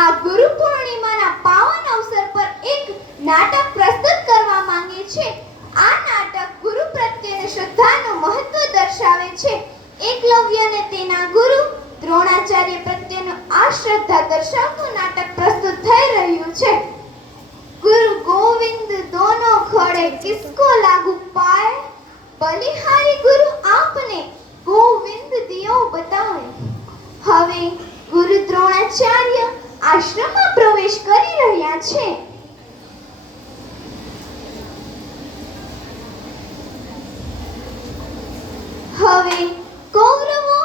આ ગુરુ પૂર્ણિમાના પાવન અવસર પર એક નાટક પ્રસ્તુત કરવા માંગે છે. આ નાટક ગુરુ પ્રત્યેની શ્રદ્ધાનું મહત્વ દર્શાવે છે. એકલવ્યને તેના ગુરુ દ્રોણાચાર્ય પ્રત્યેનું આ શ્રદ્ધા દર્શાવતું નાટક પ્રસ્તુત થઈ રહ્યું છે. गुरु गोविंद दोनों खड़े किसको लागू पाए, बलिहारी गुरु आपने गोविंद दियो बताए. હવે ગુરુ દ્રોણાચાર્ય આશ્રમમાં પ્રવેશ કરી રહ્યા છે. હવે કૌરવો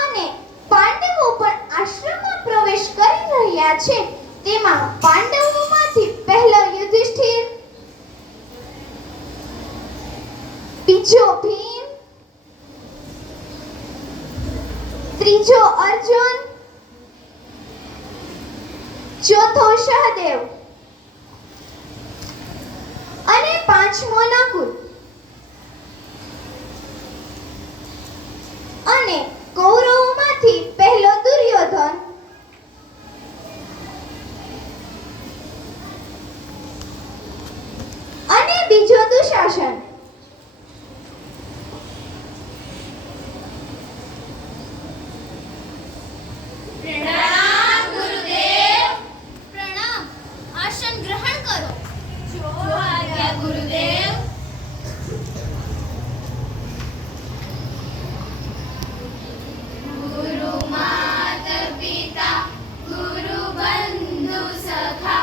અને પાંડવો પણ આશ્રમમાં પ્રવેશ કરી રહ્યા છે. તેમાં પાંડવોમાંથી પહેલો યુધિષ્ઠિર, બીજો ભીમ, ત્રીજો અર્જુન, ચોથો સહદેવ અને પાંચમો નકુલ. અને કૌરવોમાંથી પહેલો દુર્યોધન, અને બીજો દુશાસન. પ્રણામ ગુરુદેવ. પ્રણામ. આસન ગ્રહણ કરો. જો આજ્ઞા ગુરુદેવ. गुरु माता पिता गुरु बंधु सखा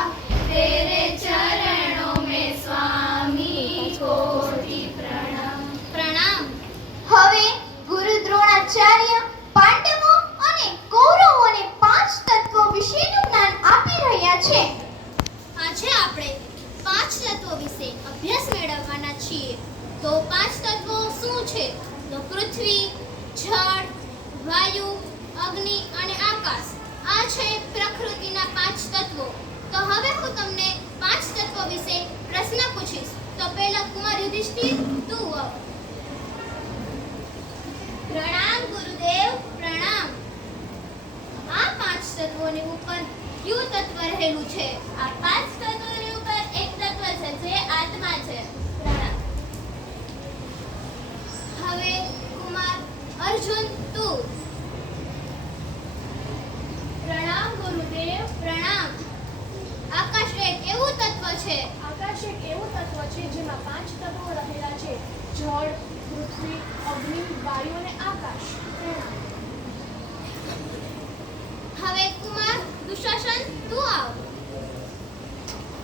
तेरे चरणों में स्वामी कोटि प्रणाम. प्रणाम. હવે ગુરુ દ્રોણાચાર્ય પાંડવો અને કૌરવોને પાંચ તત્વો વિશેનું જ્ઞાન આપી રહ્યા છે. આજે આપણે પાંચ તત્વો વિશે અભ્યાસ મેળવવાના છીએ. તો પાંચ તત્વો શું છે? તો પૃથ્વી, જળ, વાયુ, અગ્નિ અને આકાશ. આ છે પ્રકૃતિના પાંચ તત્વો. તો હવે હું તમને પાંચ તત્વો વિશે પ્રશ્ન પૂછીશ. તો પહેલા કુમાર યુધિષ્ઠિર, તું આવ. પ્રણામ ગુરુદેવ. પ્રણામ. આ પાંચ તત્વોની ઉપર કયું તત્વ રહેલું છે? આ પાંચ તત્વોની ઉપર એક તત્વ છે જે આત્મા છે. પ્રણામ. હવે કુમાર અર્જુન, તું. પ્રણામ ગુરુદેવ. પ્રણામ. આકાશ એક એવું તત્વ છે. આકાશ એક એવું તત્વ છે જેમાં પાંચ તત્વો રહેલા છે: જળ, પૃથ્વી, અગ્નિ, વાયુ અને આકાશ. પ્રણામ. હવે કુમાર દુશાસન, તું આવ.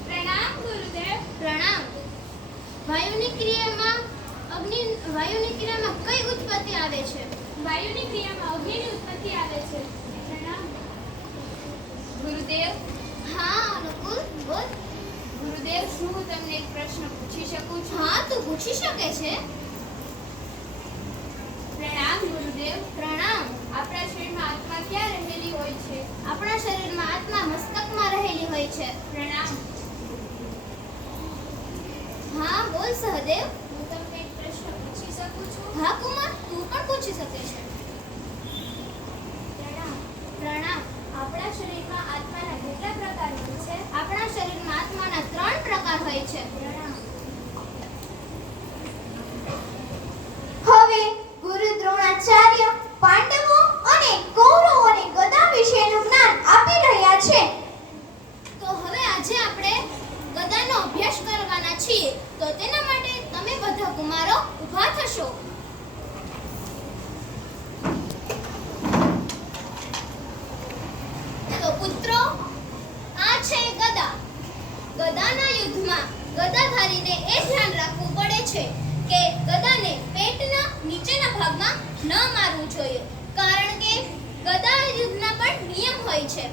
પ્રણામ ગુરુદેવ. પ્રણામ. વાયુની ક્રિયામાં કઈ ઉત્પત્તિ આવે છે? વાયુની ક્રિયામાં અગ્નિની ઉત્પત્તિ આવે છે. પ્રણામ ગુરુદેવ. હા અનુકૂળ, બોલ. ગુરુદેવ, શું હું તમને એક પ્રશ્ન પૂછી શકું છું? હા, તું પૂછી શકે છે. પ્રણામ ગુરુદેવ. પ્રણામ. આપણા શરીરમાં આત્મા ક્યાં રહેલી હોય છે? આપણા શરીરમાં આત્મા મસ્તકમાં રહેલી હોય છે. પ્રણામ. હા, બોલ સહદેવ. હું તમને એક પ્રશ્ન પૂછી શકું છું? હા કુમાર, તું પણ પૂછી શકે છે. પ્રણામ. પ્રણામ. આપણા શરીરમાં આત્માના કેટલા પ્રકાર હોય છે? આપણા શરીરમાં આત્માના 3 પ્રકાર હોય છે. પ્રણામ. હવે ગુરુ દ્રોણાચાર્ય પાંડવો અને કૌરવોને ગદા વિશેનું જ્ઞાન આપી રહ્યા છે. તો હવે આજે આપણે ગદાનો અભ્યાસ કરવાના છીએ. તો તેના માટે તમે બધા કુમારો ઊભા થશો. તો પુત્રો, આ છે ગદા. ગદાના યુદ્ધમાં ગદાધારીને એ ધ્યાન રાખવું પડે છે કે ગદાને પેટના નીચેના ભાગમાં ન મારવું જોઈએ. કારણ કે ગદા યુદ્ધના પણ નિયમ હોય છે.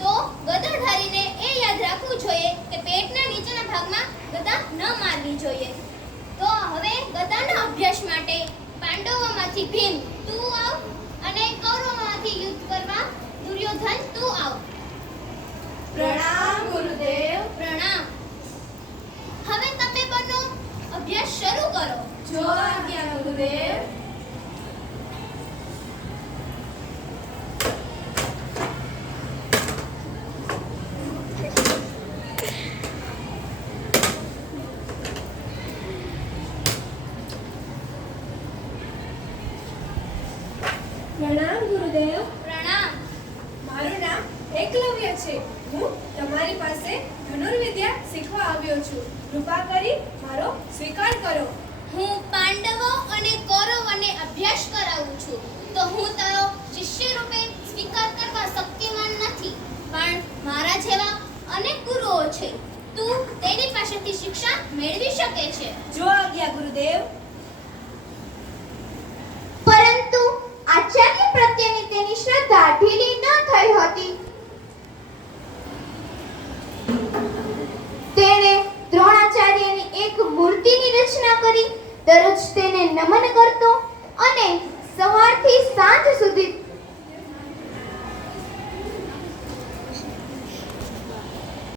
તો ગદાધારીને એ યાદ રાખવું જોઈએ કે પેટના નીચેના ભાગમાં ગદા ન મારવી જોઈએ. તો હવે ગદાના અભ્યાસ માટે પાંડવોમાંથી ભીમ, તું આવ. અને કૌરવોમાંથી યુદ્ધ કરવા દુર્યોધન, તું આવ. પ્રણામ ગુરુદેવ. પ્રણામ. હવે તમે બંને અભ્યાસ શરૂ કરો. જો આજ્ઞા ગુરુદેવ. પ્રણામ ગુરુદેવ. પ્રણામ. મારું નામ એકલવ્ય છે. હું તમારી પાસે ધનુર્વિદ્યા શીખવા આવ્યો છું. કૃપા કરી મારો સ્વીકાર કરો. હું પાંડવો અને કૌરવોને અભ્યાસ કરાવું છું, તો હું તારો શિષ્ય રૂપે સ્વીકાર કરવા શક્તિમાન નથી, પણ મારા જેવા અનેક ગુરુઓ છે. તું તેની પાસેથી શિક્ષા મેળવી શકે છે. જો આજ્ઞા ગુરુદેવ.